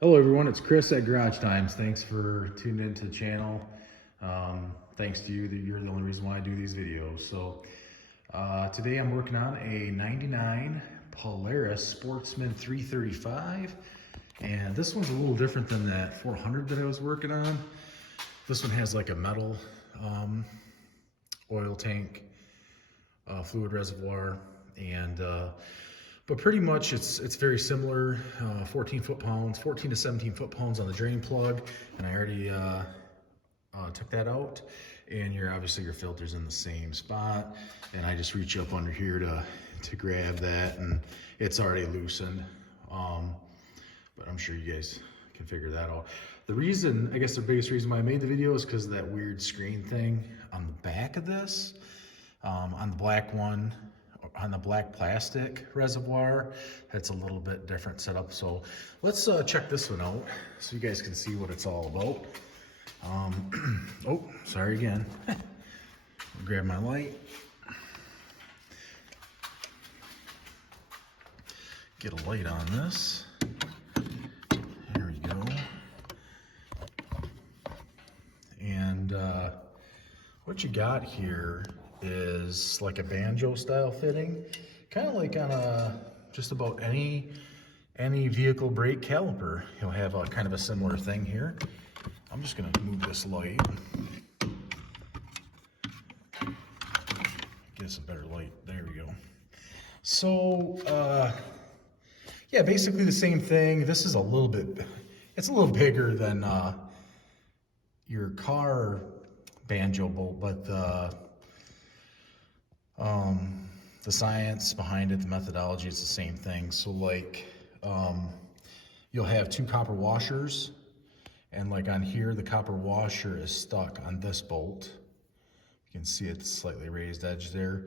Hello everyone, it's Chris at Garage Times. Thanks for tuning into the channel. Thanks to you, you're the only reason why I do these videos. So today I'm working on a 99 Polaris Sportsman 335. And this one's a little different than that 400 that I was working on. This one has like a metal oil tank, fluid reservoir, and but pretty much it's very similar. 14 foot-pounds, 14 to 17 foot-pounds on the drain plug, and I already took that out. And obviously your filter's in the same spot, and I just reach up under here to grab that, and it's already loosened. But I'm sure you guys can figure that out. The reason, I guess the biggest reason why I made the video is because of that weird screen thing on the back of this. On the black one, on the black plastic reservoir, it's a little bit different setup. So let's check this one out so you guys can see what it's all about. Oh, sorry again. Grab my light. Get a light on this. There we go. And what you got here is like a Banjo style fitting, kind of like on just about any vehicle brake caliper. You'll have a kind of a similar thing here. I'm just gonna move this light, get us a better light. There we go. So yeah, basically the same thing. This is it's a little bigger than your car Banjo bolt, but the science behind it, the methodology, it's the same thing. So like, you'll have two copper washers, and like on here, the copper washer is stuck on this bolt. You can see it's slightly raised edge there.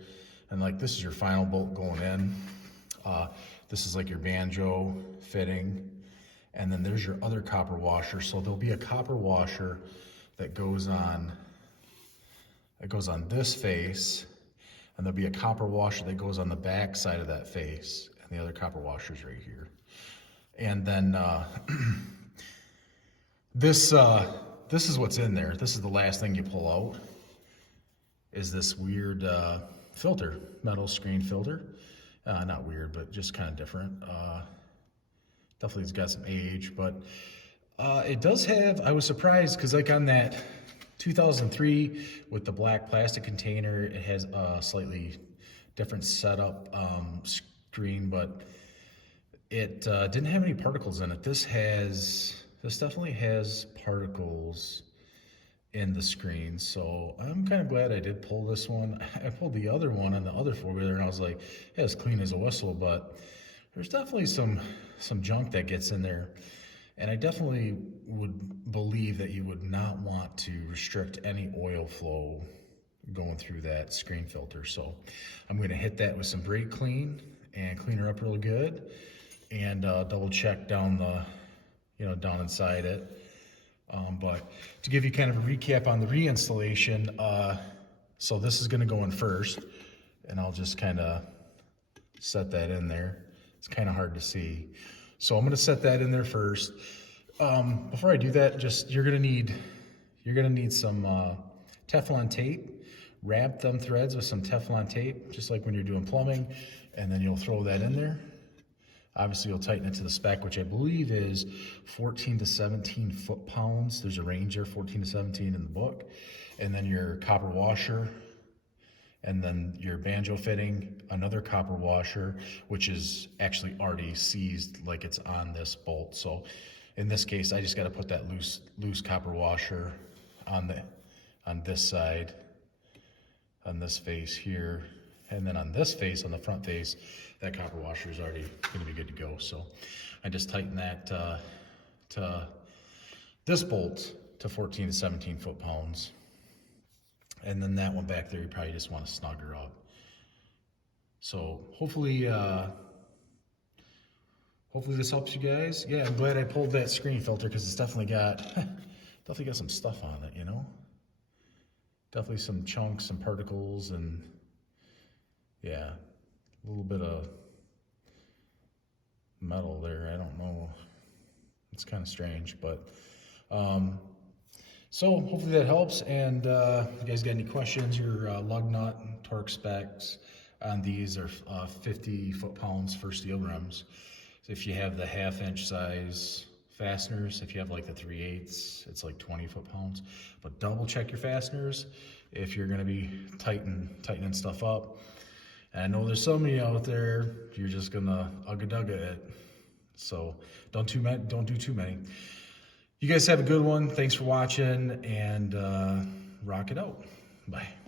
And like, this is your final bolt going in. This is like your Banjo fitting. And then there's your other copper washer. So there'll be a copper washer that goes on this face, and there'll be a copper washer that goes on the back side of that face, and the other copper washer's right here. And then this is what's in there. This is the last thing you pull out, is this weird filter, metal screen filter. Not weird, but just kind of different. Definitely it's got some age, but it does have, I was surprised because like on that 2003 with the black plastic container, it has a slightly different setup screen, but it didn't have any particles in it. This definitely has particles in the screen, so I'm kind of glad I did pull this one. I pulled the other one on the other four-wheeler, and I was like, yeah, it's clean as a whistle, but there's definitely some junk that gets in there. And I definitely would believe that you would not want to restrict any oil flow going through that screen filter. So I'm going to hit that with some brake clean and clean her up real good, and double check down down inside it. But to give you kind of a recap on the reinstallation, so this is going to go in first, and I'll just kind of set that in there. It's kind of hard to see. So I'm going to set that in there first. Before I do that, you're going to need some Teflon tape. Wrap them threads with some Teflon tape, just like when you're doing plumbing, and then you'll throw that in there. Obviously, you'll tighten it to the spec, which I believe is 14 to 17 foot-pounds. There's a range there, 14 to 17 in the book. And then your copper washer, and then your Banjo fitting, another copper washer, which is actually already seized like it's on this bolt. So in this case, I just got to put that loose copper washer on this side, on this face here, and then on this face, on the front face, that copper washer is already going to be good to go. So I just tighten that to this bolt to 14 to 17 foot-pounds. And then that one back there, you probably just want to snug her up. So hopefully this helps you guys. Yeah, I'm glad I pulled that screen filter because it's definitely got some stuff on it, you know? Definitely some chunks, some particles, and yeah, a little bit of metal there. I don't know. It's kind of strange, but so hopefully that helps. And if you guys got any questions, your lug nut and torque specs on these are 50 foot-pounds for steel rims. So if you have the 1/2-inch size fasteners, if you have like the 3/8, it's like 20 foot-pounds. But double check your fasteners if you're gonna be tightening stuff up. And I know there's so many out there, you're just gonna ugga-dugga it. So don't do too many. You guys have a good one. Thanks for watching, and rock it out. Bye.